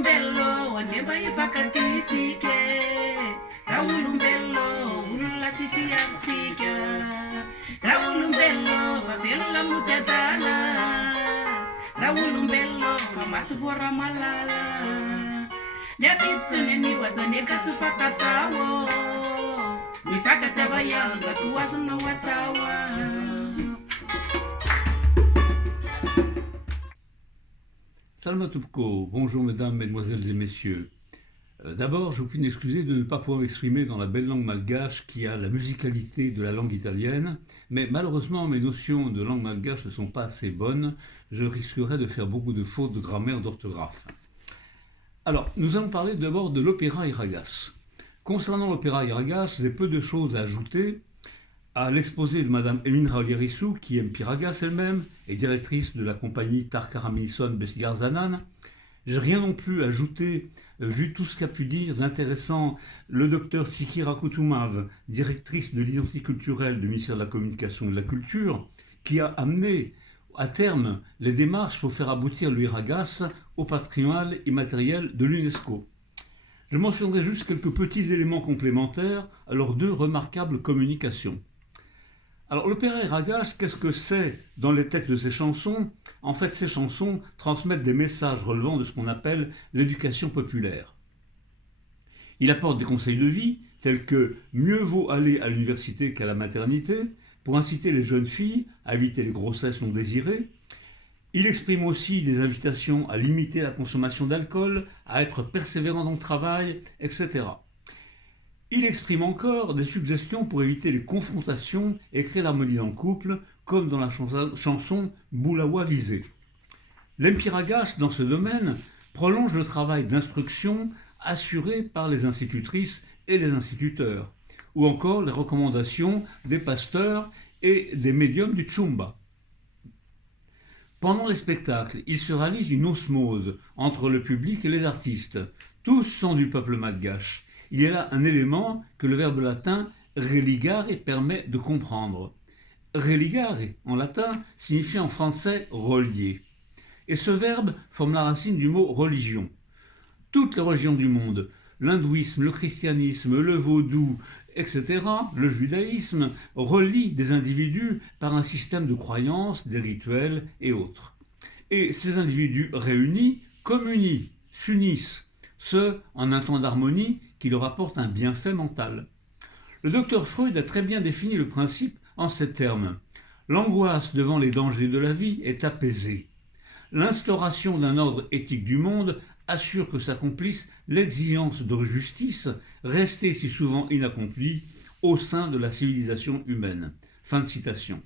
Raulumbello, wanyeba ifakatisike. Raulumbello, ululatisi yapsika. Raulumbello, vafela mutetala. Raulumbello, kamatu fora malala. Nyapitsune ni wazane katufakatawo. Nifakataba yanga tuwazuna watawa. Salmatupko, bonjour mesdames, mesdemoiselles et messieurs. D'abord, je vous prie d'excuser de ne pas pouvoir m'exprimer dans la belle langue malgache qui a la musicalité de la langue italienne, mais malheureusement mes notions de langue malgache ne sont pas assez bonnes, je risquerais de faire beaucoup de fautes de grammaire, d'orthographe. Alors, nous allons parler d'abord de l'opéra Iragas. Concernant l'opéra Iragas, j'ai peu de choses à ajouter à l'exposé de Madame Elvin Raolierisu, qui est Piragas elle-même, et directrice de la compagnie Tarkaramilson Bestigar Zanan. J'ai rien non plus à ajouter, vu tout ce qu'a pu dire d'intéressant le docteur Tsiki Rakutumav, directrice de l'identité culturelle du ministère de la Communication et de la Culture, qui a amené à terme les démarches pour faire aboutir le Iragas au patrimoine immatériel de l'UNESCO. Je mentionnerai juste quelques petits éléments complémentaires à leurs deux remarquables communications. Alors l'opéra Iragas, qu'est-ce que c'est dans les textes de ces chansons? En fait, ces chansons transmettent des messages relevant de ce qu'on appelle l'éducation populaire. Il apporte des conseils de vie, tels que mieux vaut aller à l'université qu'à la maternité, pour inciter les jeunes filles à éviter les grossesses non désirées. Il exprime aussi des invitations à limiter la consommation d'alcool, à être persévérant dans le travail, etc. Il exprime encore des suggestions pour éviter les confrontations et créer l'harmonie dans le couple, comme dans la chanson Boulawa Visé. L'Empiragas, dans ce domaine, prolonge le travail d'instruction assuré par les institutrices et les instituteurs, ou encore les recommandations des pasteurs et des médiums du Tchumba. Pendant les spectacles, il se réalise une osmose entre le public et les artistes. Tous sont du peuple malgache. Il y a là un élément que le verbe latin religare permet de comprendre. Religare, en latin, signifie en français relier. Et ce verbe forme la racine du mot religion. Toutes les religions du monde, l'hindouisme, le christianisme, le vaudou, etc., le judaïsme, relient des individus par un système de croyances, des rituels et autres. Et ces individus réunis communient, s'unissent, ce en un temps d'harmonie qui leur apporte un bienfait mental. Le docteur Freud a très bien défini le principe en ces termes. L'angoisse devant les dangers de la vie est apaisée. L'instauration d'un ordre éthique du monde assure que s'accomplisse l'exigence de justice, restée si souvent inaccomplie au sein de la civilisation humaine. Fin de citation.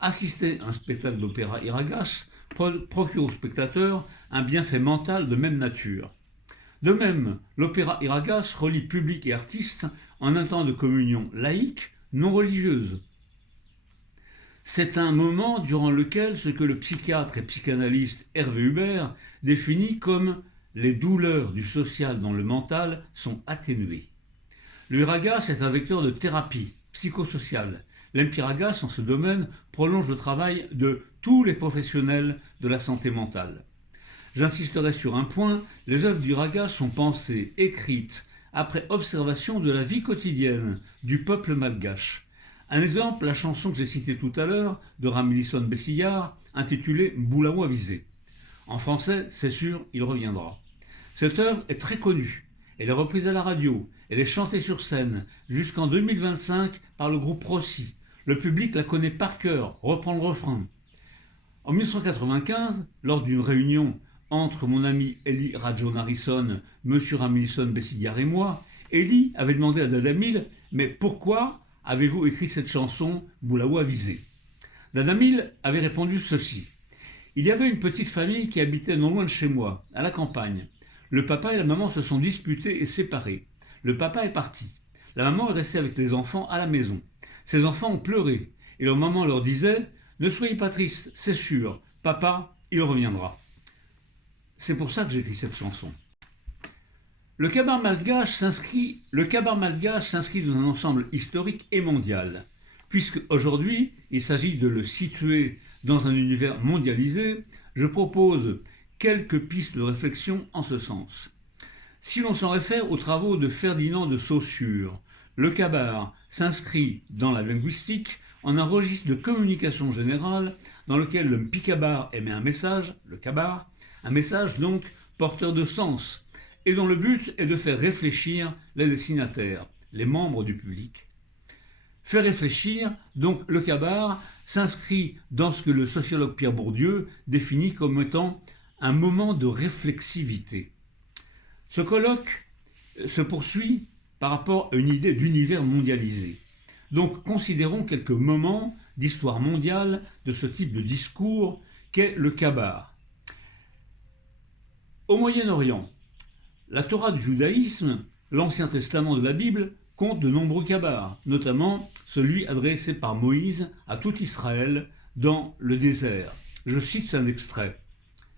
Assister à un spectacle d'opéra Iragas procure au spectateur un bienfait mental de même nature. De même, l'opéra Iragas relie public et artiste en un temps de communion laïque, non religieuse. C'est un moment durant lequel ce que le psychiatre et psychanalyste Hervé Hubert définit comme les douleurs du social dans le mental sont atténuées. Le Iragas est un vecteur de thérapie psychosociale. L'Empiragas, en ce domaine, prolonge le travail de tous les professionnels de la santé mentale. J'insisterai sur un point, les œuvres du Iragas sont pensées, écrites, après observation de la vie quotidienne du peuple malgache. Un exemple, la chanson que j'ai citée tout à l'heure, de Ramilison Bessillar, intitulée Boulawa Visé. En français, c'est sûr, il reviendra. Cette œuvre est très connue. Elle est reprise à la radio, elle est chantée sur scène, jusqu'en 2025 par le groupe Rossi. Le public la connaît par cœur, reprend le refrain. En 1995, lors d'une réunion entre mon ami Eli Rajonarisson, M. Ramilson Bessillar et moi, Eli avait demandé à Dadamil « Mais pourquoi avez-vous écrit cette chanson Boulawa Visé ?» Dadamil avait répondu ceci. « Il y avait une petite famille qui habitait non loin de chez moi, à la campagne. Le papa et la maman se sont disputés et séparés. Le papa est parti. La maman est restée avec les enfants à la maison. Ces enfants ont pleuré et leur maman leur disait « Ne soyez pas tristes, c'est sûr, papa, il reviendra. » C'est pour ça que j'écris cette chanson. Le kabar malgache s'inscrit dans un ensemble historique et mondial, puisque aujourd'hui, il s'agit de le situer dans un univers mondialisé. Je propose quelques pistes de réflexion en ce sens. Si l'on s'en réfère aux travaux de Ferdinand de Saussure, le kabar s'inscrit dans la linguistique en un registre de communication générale dans lequel le pickabar émet un message, le kabar, un message donc porteur de sens, et dont le but est de faire réfléchir les destinataires, les membres du public. Faire réfléchir, donc le kabar s'inscrit dans ce que le sociologue Pierre Bourdieu définit comme étant un moment de réflexivité. Ce colloque se poursuit par rapport à une idée d'univers mondialisé. Donc considérons quelques moments d'histoire mondiale de ce type de discours qu'est le kabar. Au Moyen-Orient, la Torah du judaïsme, l'Ancien Testament de la Bible, compte de nombreux kabars, notamment celui adressé par Moïse à tout Israël dans le désert. Je cite un extrait.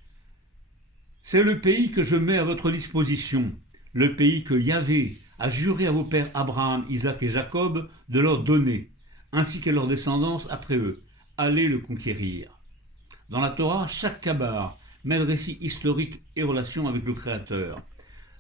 « C'est le pays que je mets à votre disposition, le pays que Yahvé a juré à vos pères Abraham, Isaac et Jacob de leur donner, ainsi qu'à leur descendance après eux. Allez le conquérir. » Dans la Torah, chaque kabar mêle récit historique et relation avec le Créateur.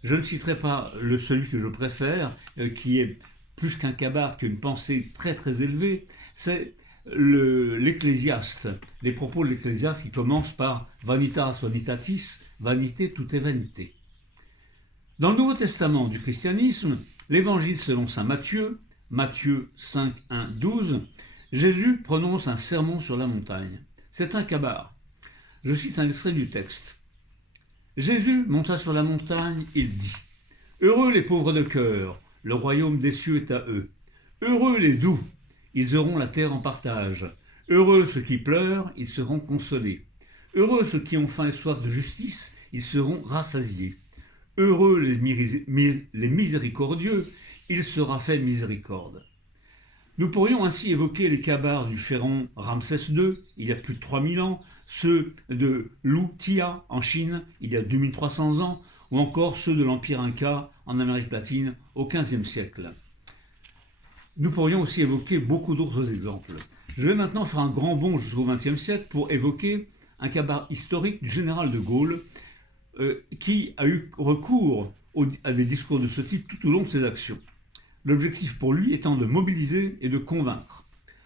Je ne citerai pas celui que je préfère, qui est plus qu'un kabar, qu'une pensée très très élevée, c'est l'Ecclésiaste, les propos de l'Ecclésiaste qui commencent par « Vanitas vanitatis », vanité, tout est vanité. Dans le Nouveau Testament du christianisme, l'Évangile selon saint Matthieu, Matthieu 5, 1, 12, Jésus prononce un sermon sur la montagne. C'est un kabar. Je cite un extrait du texte. Jésus monta sur la montagne, il dit « Heureux les pauvres de cœur, le royaume des cieux est à eux. Heureux les doux, ils auront la terre en partage. Heureux ceux qui pleurent, ils seront consolés. Heureux ceux qui ont faim et soif de justice, ils seront rassasiés. Heureux les miséricordieux, il sera fait miséricorde. » Nous pourrions ainsi évoquer les kabars du pharaon Ramsès II, il y a plus de 3000 ans, ceux de Lu Tia en Chine, il y a 2300 ans, ou encore ceux de l'Empire Inca en Amérique latine au XVe siècle. Nous pourrions aussi évoquer beaucoup d'autres exemples. Je vais maintenant faire un grand bond jusqu'au XXe siècle pour évoquer un kabar historique du général de Gaulle qui a eu recours à des discours de ce type tout au long de ses actions. L'objectif pour lui étant de mobiliser et de convaincre.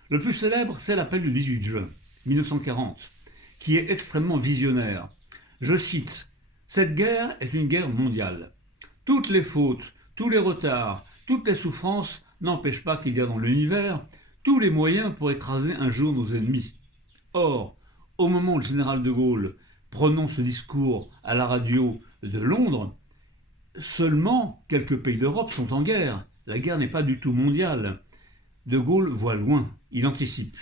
Le plus célèbre, c'est l'appel du 18 juin 1940, qui est extrêmement visionnaire. Je cite « Cette guerre est une guerre mondiale. Toutes les fautes, tous les retards, toutes les souffrances n'empêchent pas qu'il y a dans l'univers tous les moyens pour écraser un jour nos ennemis. Or, au moment où le général de Gaulle prononce ce discours à la radio de Londres, seulement quelques pays d'Europe sont en guerre. La guerre n'est pas du tout mondiale. De Gaulle voit loin, il anticipe.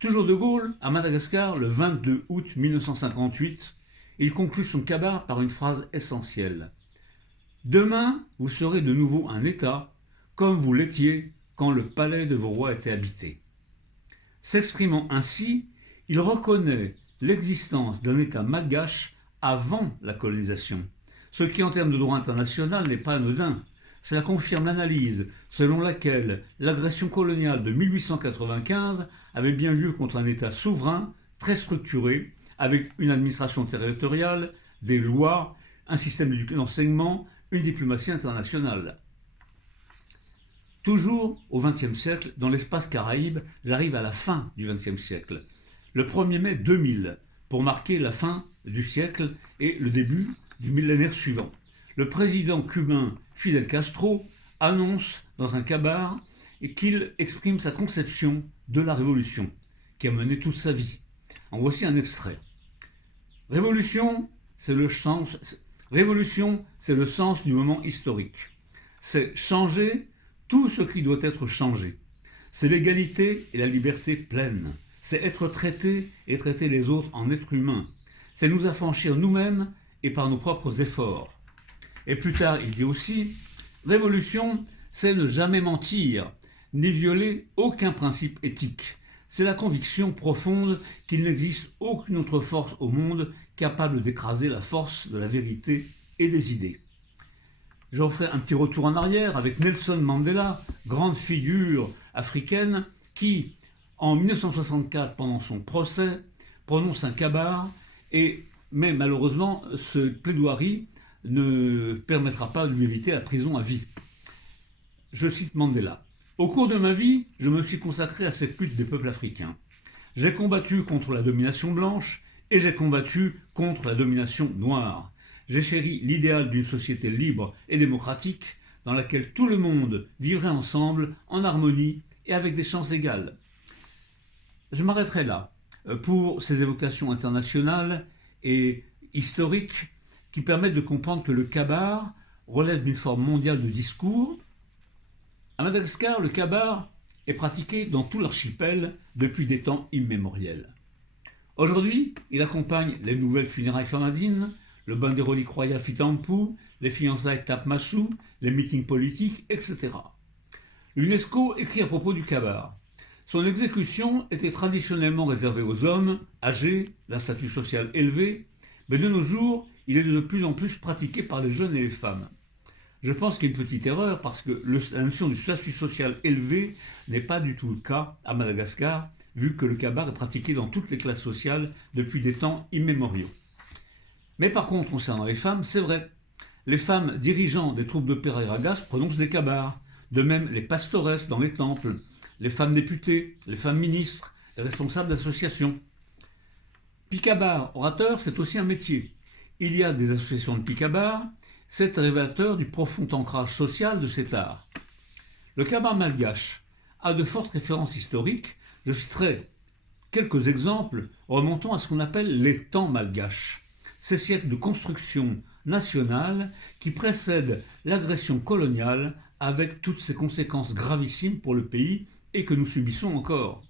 Toujours de Gaulle, à Madagascar, le 22 août 1958, il conclut son kabar par une phrase essentielle. « Demain, vous serez de nouveau un État, comme vous l'étiez quand le palais de vos rois était habité. » S'exprimant ainsi, il reconnaît l'existence d'un État malgache avant la colonisation, ce qui en termes de droit international n'est pas anodin. Cela confirme l'analyse selon laquelle l'agression coloniale de 1895 avait bien lieu contre un État souverain, très structuré, avec une administration territoriale, des lois, un système d'enseignement, une diplomatie internationale. Toujours au XXe siècle, dans l'espace Caraïbe, j'arrive à la fin du XXe siècle, le 1er mai 2000, pour marquer la fin du siècle et le début du millénaire suivant. Le président cubain Fidel Castro annonce dans un kabar qu'il exprime sa conception de la révolution, qui a mené toute sa vie. En voici un extrait. Révolution, c'est le sens du moment historique. C'est changer tout ce qui doit être changé. C'est l'égalité et la liberté pleine. C'est être traité et traiter les autres en êtres humains. C'est nous affranchir nous-mêmes et par nos propres efforts. Et plus tard, il dit aussi, révolution, c'est ne jamais mentir, ni violer aucun principe éthique. C'est la conviction profonde qu'il n'existe aucune autre force au monde capable d'écraser la force de la vérité et des idées. Je refais un petit retour en arrière avec Nelson Mandela, grande figure africaine, qui, en 1964, pendant son procès, prononce un kabar et Mais malheureusement, ce plaidoirie ne permettra pas de lui éviter la prison à vie. Je cite Mandela. « Au cours de ma vie, je me suis consacré à cette lutte des peuples africains. J'ai combattu contre la domination blanche et j'ai combattu contre la domination noire. J'ai chéri l'idéal d'une société libre et démocratique dans laquelle tout le monde vivrait ensemble, en harmonie et avec des chances égales. » Je m'arrêterai là pour ces évocations internationales et historiques qui permettent de comprendre que le kabar relève d'une forme mondiale de discours. À Madagascar, le kabar est pratiqué dans tout l'archipel depuis des temps immémoriels. Aujourd'hui, il accompagne les nouvelles funérailles famadines, le bain des reliques royales Fitampu, les fiançailles Tapmassou, les meetings politiques, etc. L'UNESCO écrit à propos du kabar. Son exécution était traditionnellement réservée aux hommes, âgés, d'un statut social élevé, mais de nos jours, il est de plus en plus pratiqué par les jeunes et les femmes. Je pense qu'il y a une petite erreur parce que la notion du statut social élevé n'est pas du tout le cas à Madagascar, vu que le kabar est pratiqué dans toutes les classes sociales depuis des temps immémoriaux. Mais par contre, concernant les femmes, c'est vrai. Les femmes dirigeants des troupes de Perairagas prononcent des kabars, de même les pastoresses dans les temples, les femmes députées, les femmes ministres, les responsables d'associations. Pikabar, orateur, c'est aussi un métier. Il y a des associations de Pikabar, c'est révélateur du profond ancrage social de cet art. Le kabar malgache a de fortes références historiques. Je citerai quelques exemples remontant à ce qu'on appelle les temps malgaches, ces siècles de construction nationale qui précèdent l'agression coloniale avec toutes ses conséquences gravissimes pour le pays et que nous subissons encore.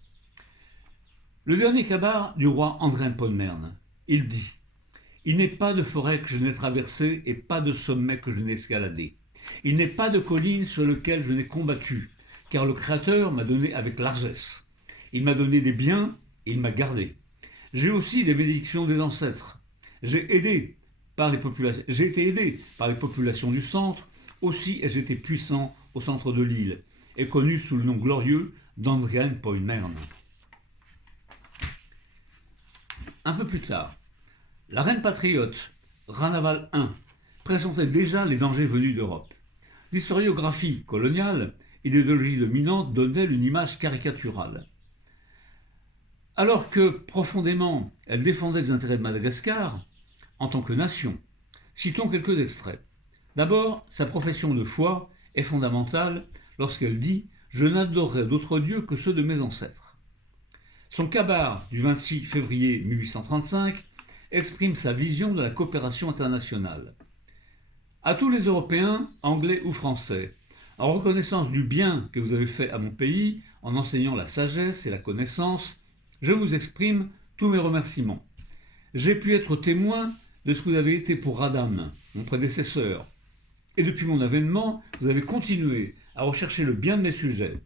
Le dernier kabar du roi André Polmerne, il dit « Il n'est pas de forêt que je n'ai traversée et pas de sommet que je n'ai escaladé. Il n'est pas de colline sur lequel je n'ai combattu, car le Créateur m'a donné avec largesse. Il m'a donné des biens et il m'a gardé. J'ai aussi les bénédictions des ancêtres. J'ai été aidé par les populations du centre, aussi ai-je été puissant au centre de l'île, et connu sous le nom glorieux d'Andrian Polmerne. » Un peu plus tard, la reine patriote, Ranaval I, présentait déjà les dangers venus d'Europe. L'historiographie coloniale et l'idéologie dominante donnaient une image caricaturale. Alors que, profondément, elle défendait les intérêts de Madagascar, en tant que nation, citons quelques extraits. D'abord, sa profession de foi est fondamentale lorsqu'elle dit « Je n'adorerai d'autres dieux que ceux de mes ancêtres ». Son kabar du 26 février 1835 exprime sa vision de la coopération internationale. À tous les Européens, anglais ou français, en reconnaissance du bien que vous avez fait à mon pays, en enseignant la sagesse et la connaissance, je vous exprime tous mes remerciements. J'ai pu être témoin de ce que vous avez été pour Radam, mon prédécesseur, et depuis mon avènement, vous avez continué à rechercher le bien de mes sujets.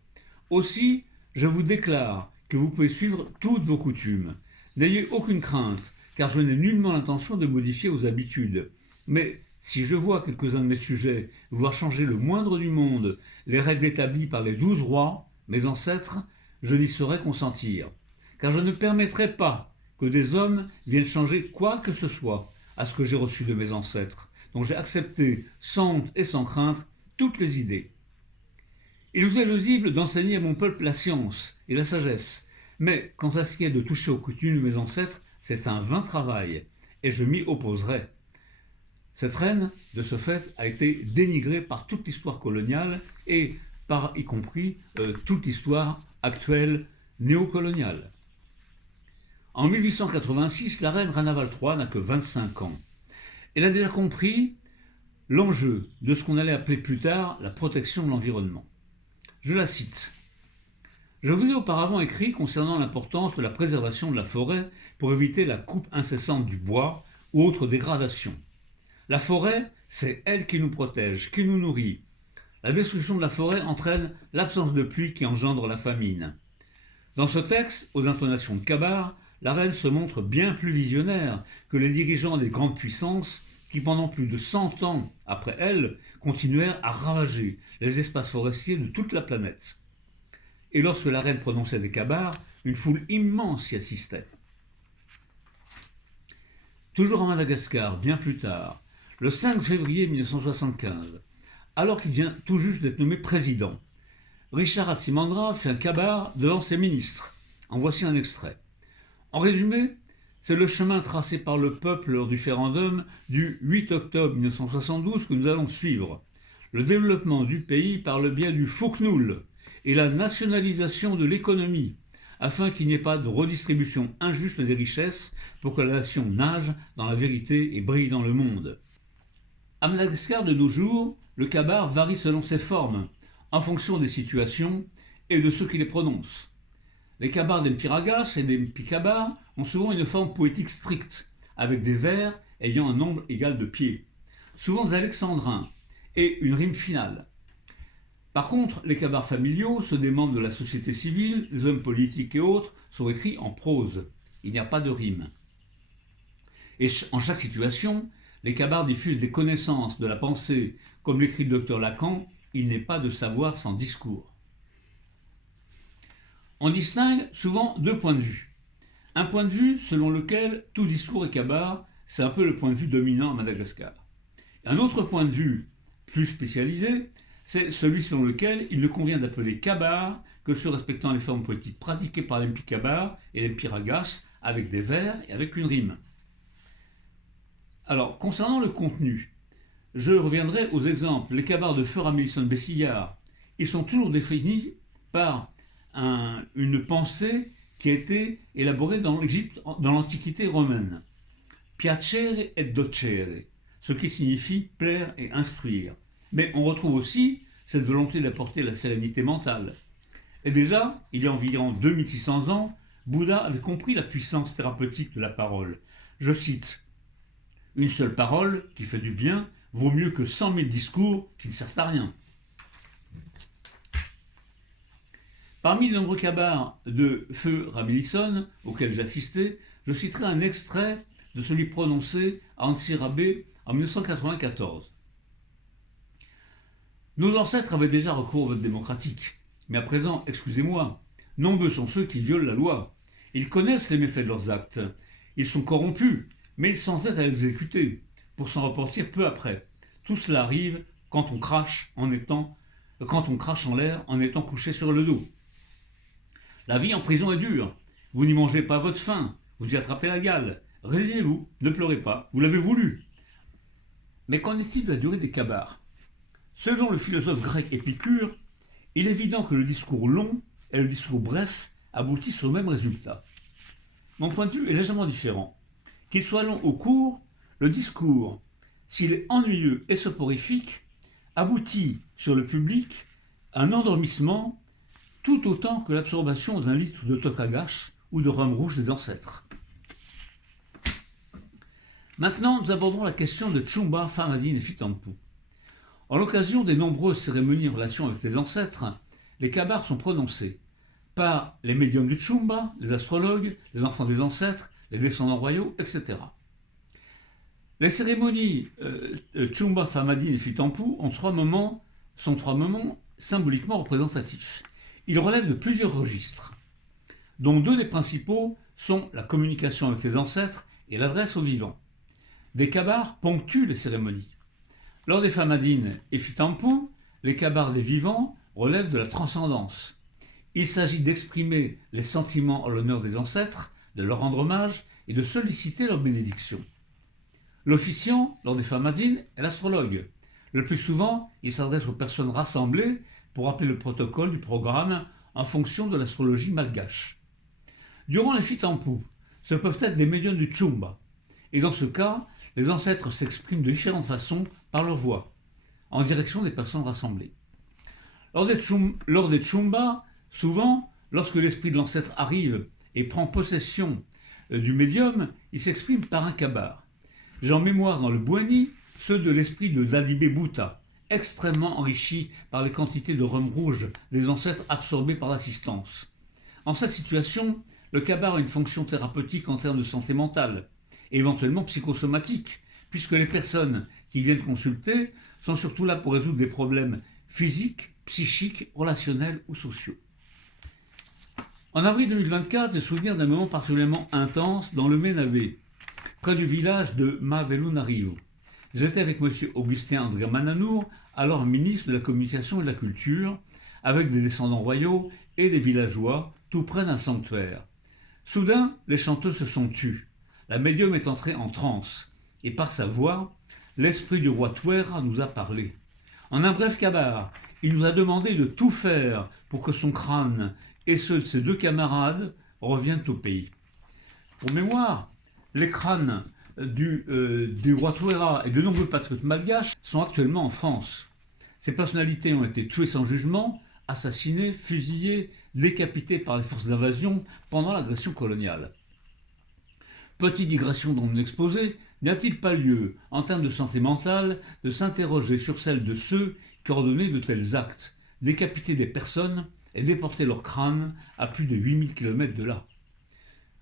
Aussi, je vous déclare que vous pouvez suivre toutes vos coutumes. N'ayez aucune crainte, car je n'ai nullement l'intention de modifier vos habitudes. Mais si je vois quelques-uns de mes sujets vouloir changer le moindre du monde, les règles établies par les 12 rois, mes ancêtres, je n'y saurais consentir. Car je ne permettrai pas que des hommes viennent changer quoi que ce soit à ce que j'ai reçu de mes ancêtres, dont j'ai accepté sans honte et sans crainte toutes les idées. Il vous est loisible d'enseigner à mon peuple la science et la sagesse, mais quant à ce qui est de toucher aux coutumes de mes ancêtres, c'est un vain travail, et je m'y opposerai. Cette reine, de ce fait, a été dénigrée par toute l'histoire coloniale et par, y compris, toute l'histoire actuelle néocoloniale. En 1886, la reine Ranaval III n'a que 25 ans. Elle a déjà compris l'enjeu de ce qu'on allait appeler plus tard la protection de l'environnement. Je la cite. « Je vous ai auparavant écrit concernant l'importance de la préservation de la forêt pour éviter la coupe incessante du bois ou autre dégradation. La forêt, c'est elle qui nous protège, qui nous nourrit. La destruction de la forêt entraîne l'absence de pluie qui engendre la famine. » Dans ce texte, aux intonations de kabar, la reine se montre bien plus visionnaire que les dirigeants des grandes puissances qui, pendant plus de 100 ans après elle, continuèrent à ravager les espaces forestiers de toute la planète. Et lorsque la reine prononçait des kabars, une foule immense y assistait. Toujours à Madagascar, bien plus tard, le 5 février 1975, alors qu'il vient tout juste d'être nommé président, Richard Hatsimandra fait un kabar devant ses ministres. En voici un extrait. En résumé, c'est le chemin tracé par le peuple lors du référendum du 8 octobre 1972 que nous allons suivre. Le développement du pays par le biais du Fouknoul et la nationalisation de l'économie, afin qu'il n'y ait pas de redistribution injuste des richesses pour que la nation nage dans la vérité et brille dans le monde. À Madagascar de nos jours, le kabar varie selon ses formes, en fonction des situations et de ceux qui les prononcent. Les kabars d'Empiragas et des Mpikabars ont souvent une forme poétique stricte, avec des vers ayant un nombre égal de pieds, souvent alexandrins, et une rime finale. Par contre, les kabars familiaux, ceux des membres de la société civile, des hommes politiques et autres, sont écrits en prose. Il n'y a pas de rime. Et en chaque situation, les kabars diffusent des connaissances de la pensée, comme l'écrit le docteur Lacan, il n'est pas de savoir sans discours. On distingue souvent deux points de vue. Un point de vue selon lequel tout discours est kabar, c'est un peu le point de vue dominant à Madagascar. Un autre point de vue, plus spécialisé, c'est celui selon lequel il ne convient d'appeler kabar que ceux respectant les formes poétiques pratiquées par les Mpikabars et les Mpiragas, avec des vers et avec une rime. Alors, concernant le contenu, je reviendrai aux exemples. Les kabars de Feu Ramilson Bessillard, ils sont toujours définis par une pensée qui a été élaborée dans l'Égypte, dans l'Antiquité romaine. Piacere et docere, ce qui signifie plaire et instruire. Mais on retrouve aussi cette volonté d'apporter la sérénité mentale. Et déjà, il y a environ 2600 ans, Bouddha avait compris la puissance thérapeutique de la parole. Je cite, « Une seule parole qui fait du bien vaut mieux que 100 000 discours qui ne servent à rien. » Parmi les nombreux kabars de Feu Ramilson auxquels j'ai assisté, je citerai un extrait de celui prononcé à Antsirabe en 1994. Nos ancêtres avaient déjà recours au vote démocratique, mais à présent, excusez-moi, nombreux sont ceux qui violent la loi. Ils connaissent les méfaits de leurs actes, ils sont corrompus, mais ils s'entêtent à l'exécuter, pour s'en repentir peu après. Tout cela arrive quand on crache en l'air en étant couché sur le dos. La vie en prison est dure. Vous n'y mangez pas votre faim, vous y attrapez la gale. Résignez-vous, ne pleurez pas, vous l'avez voulu. Mais qu'en est-il de la durée des kabars ? Selon le philosophe grec Épicure, il est évident que le discours long et le discours bref aboutissent au même résultat. Mon point de vue est légèrement différent. Qu'il soit long ou court, le discours, s'il est ennuyeux et soporifique, aboutit sur le public à un endormissement tout autant que l'absorption d'un litre de tokagas ou de rhum rouge des ancêtres. Maintenant, nous abordons la question de Tchumba, Famadine et Fitampu. En l'occasion des nombreuses cérémonies en relation avec les ancêtres, les kabars sont prononcés par les médiums du Tchumba, les astrologues, les enfants des ancêtres, les descendants royaux, etc. Les cérémonies Tchumba, Famadine et Fitampu sont trois moments symboliquement représentatifs. Ils relèvent de plusieurs registres, dont deux des principaux sont la communication avec les ancêtres et l'adresse aux vivants. Des kabars ponctuent les cérémonies. Lors des Famadines et Fitampu, les kabars des vivants relèvent de la transcendance. Il s'agit d'exprimer les sentiments en l'honneur des ancêtres, de leur rendre hommage et de solliciter leur bénédiction. L'officiant, lors des Famadines, est l'astrologue. Le plus souvent, il s'adresse aux personnes rassemblées pour rappeler le protocole du programme en fonction de l'astrologie malgache. Durant les Fitampu, ce peuvent être des médiums du Tchumba, et dans ce cas, les ancêtres s'expriment de différentes façons par leur voix, en direction des personnes rassemblées. Lors des Tchumba, souvent, lorsque l'esprit de l'ancêtre arrive et prend possession du médium, il s'exprime par un kabar. J'ai en mémoire dans le Bouani ceux de l'esprit de Dadibé Bouta, extrêmement enrichi par les quantités de rhum rouge des ancêtres absorbés par l'assistance. En cette situation, le kabar a une fonction thérapeutique en termes de santé mentale, et éventuellement psychosomatique, puisque les personnes qui viennent consulter sont surtout là pour résoudre des problèmes physiques, psychiques, relationnels ou sociaux. En avril 2024, j'ai souvenir d'un moment particulièrement intense dans le Ménabé. près du village de Mavelunario. J'étais avec M. Augustin André Mananour, alors ministre de la Communication et de la Culture, avec des descendants royaux et des villageois, tout près d'un sanctuaire. Soudain, les chanteux se sont tus. La médium est entrée en transe, et par sa voix, l'esprit du roi Tuera nous a parlé. En un bref cabaret, il nous a demandé de tout faire pour que son crâne et ceux de ses 2 camarades reviennent au pays. Pour mémoire, les crânes du roi Tuera et de nombreux patriotes malgaches sont actuellement en France. Ces personnalités ont été tuées sans jugement, assassinées, fusillées, décapitées par les forces d'invasion pendant l'agression coloniale. Petite digression dans mon exposé, n'y a-t-il pas lieu, en termes de santé mentale, de s'interroger sur celle de ceux qui ordonnaient de tels actes, décapiter des personnes et déporter leurs crânes à plus de 8000 km de là?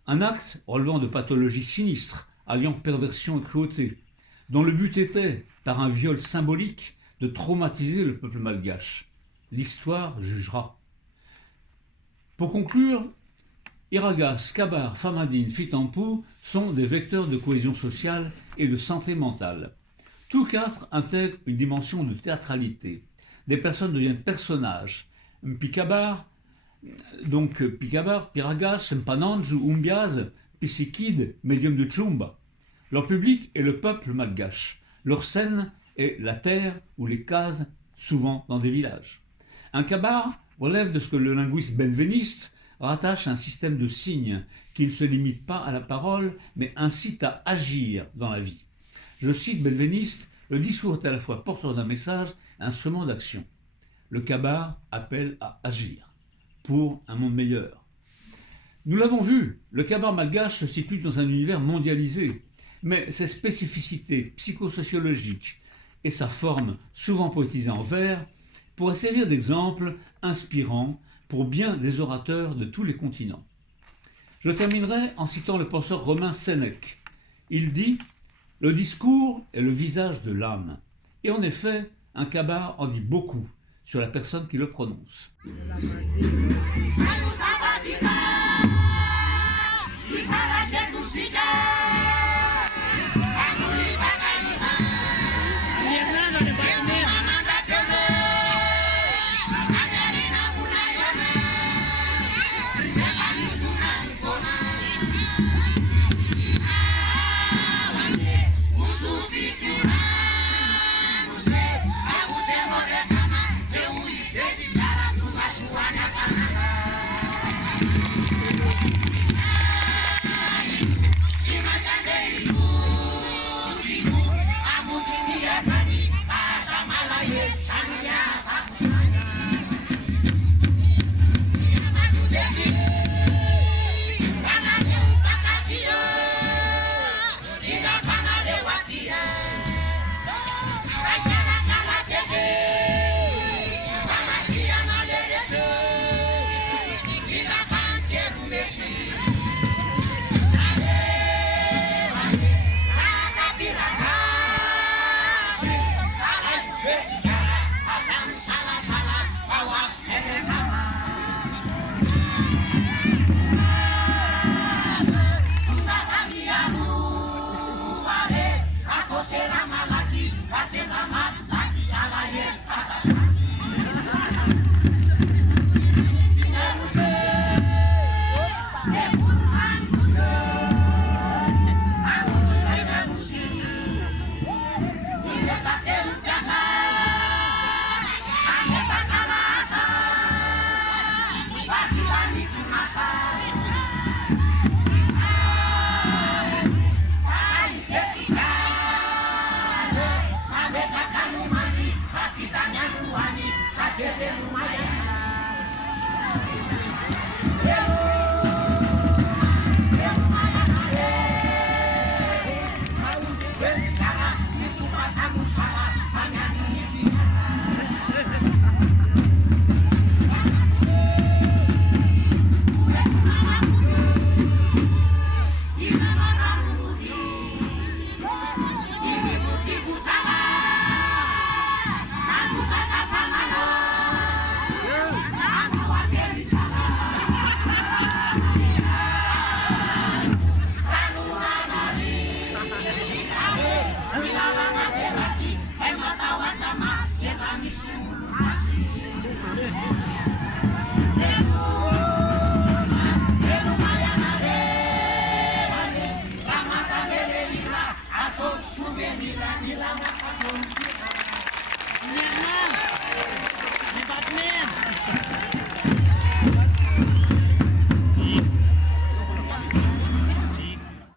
Un acte relevant de pathologies sinistres, alliant perversion et cruauté, dont le but était, par un viol symbolique, de traumatiser le peuple malgache. L'histoire jugera. Pour conclure, Iragas, Kabar, Famadine, Fitampu sont des vecteurs de cohésion sociale et de santé mentale. Tous 4 intègrent une dimension de théâtralité. Des personnes deviennent personnages. Pikabar, Piragas, Mpananj ou Umbiaz, Pisikid, médium de Tchumba. Leur public est le peuple malgache. Leur scène est la terre ou les cases, souvent dans des villages. Un kabar relève de ce que le linguiste benveniste rattache à un système de signes qui ne se limite pas à la parole, mais incite à agir dans la vie. Je cite benveniste, le discours est à la fois porteur d'un message et instrument d'action. Le kabar appelle à agir pour un monde meilleur. Nous l'avons vu, le kabar malgache se situe dans un univers mondialisé, mais ses spécificités psychosociologiques et sa forme souvent poétisée en vers pourraient servir d'exemple inspirant pour bien des orateurs de tous les continents. Je terminerai en citant le penseur romain Sénèque. Il dit « Le discours est le visage de l'âme ». Et en effet, un kabar en dit beaucoup sur la personne qui le prononce. Milana Pagong.